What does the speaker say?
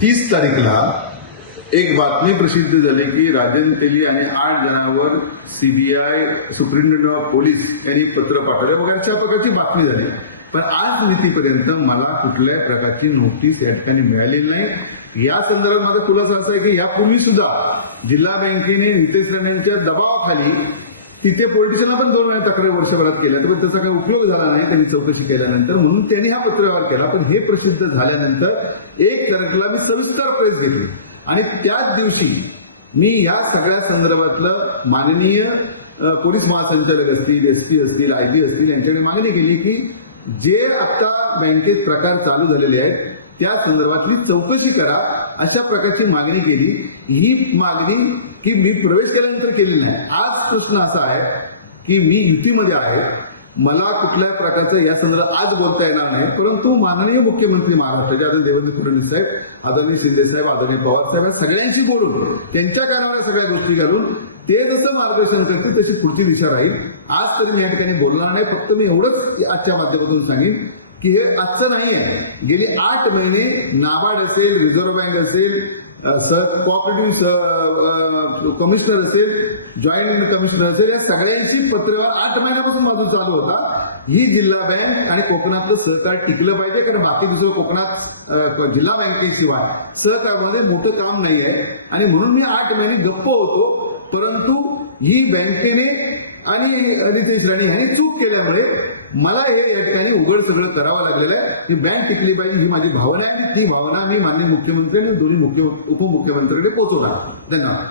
30 तारीखला एक बातमी प्रसिद्ध झाली की राजन तेली आणि 8 जणांवर सीबीआय सुप्रिंटेंडेंट ऑफ पोलीस यांनी पत्र पाठवले वगैरे अशा प्रकारची बातमी झाली. पण आज नीतीपर्यंत मला कुठल्याही प्रकारची नोटीस या ठिकाणी मिळालेली नाही. या संदर्भात माझा खुलासा असा आहे की यापूर्वी सुद्धा जिल्हा बँकेने नितेश राणेंच्या दबावाखाली तिथे पोलिटिशियनला पण 2 वेळा तक्रार वर्षभरात केल्या, तर त्याचा काही उपयोग झाला नाही त्यांनी चौकशी केल्यानंतर, म्हणून त्यांनी हा पत्रव्यवहार केला. पण हे प्रसिद्ध झाल्यानंतर 1 तारखेला मी सविस्तर प्रेस घेतली आणि त्याच दिवशी मी या सगळ्या संदर्भातलं माननीय पोलीस महासंचालक असतील, एसपी असतील, आयजी असतील यांच्याकडे मागणी केली की जे आता बँकेत प्रकार चालू झालेले आहेत त्या संदर्भातली चौकशी करा, अशा प्रकारची मागणी केली. ही मागणी की मी प्रवेश केल्यानंतर केलेली नाही. आज प्रश्न असा आहे की मी युतीमध्ये आहे, मला कुठल्याही प्रकारचं या संदर्भात आज बोलता येणार नाही, परंतु माननीय मुख्यमंत्री महाराष्ट्राचे आदरणीय देवेंद्र फडणवीस साहेब, आदरणीय शिंदे साहेब, आदरणीय पवार साहेब या सगळ्यांशी बोलून त्यांच्या कानावर सगळ्या गोष्टी घालून ते जसं मार्गदर्शन करतील तशी पुढची दिशा राहील. आज तरी मी या ठिकाणी बोलणार नाही, फक्त मी एवढंच आजच्या माध्यमातून सांगेन की हे आजचं नाही आहे. गेली 8 महिने नाबार्ड असेल, रिझर्व्ह बँक असेल, कोऑपरेटिव्ह कमिशनर असेल, जॉईंट कमिशनर असेल, या सगळ्यांची पत्रव्यवहार 8 महिन्यापासून माझून चालू होता. ही जिल्हा बँक आणि कोकणातलं सहकार टिकलं पाहिजे, कारण बाकी दुसरं कोकणात जिल्हा बँकेशिवाय सहकारमध्ये मोठं काम नाही आहे आणि म्हणून मी 8 महिने गप्प होतो. परंतु ही बँकेने आणि नितेश राणे यांनी चूक केल्यामुळे मला हे या ठिकाणी उघड सगळं करावं लागलेलं आहे. ही बँक टिकली पाहिजे ही माझी भावना आहे. ती भावना मी माननीय मुख्यमंत्री आणि दोन्ही उपमुख्यमंत्र्यांकडे पोहोचवणार. धन्यवाद.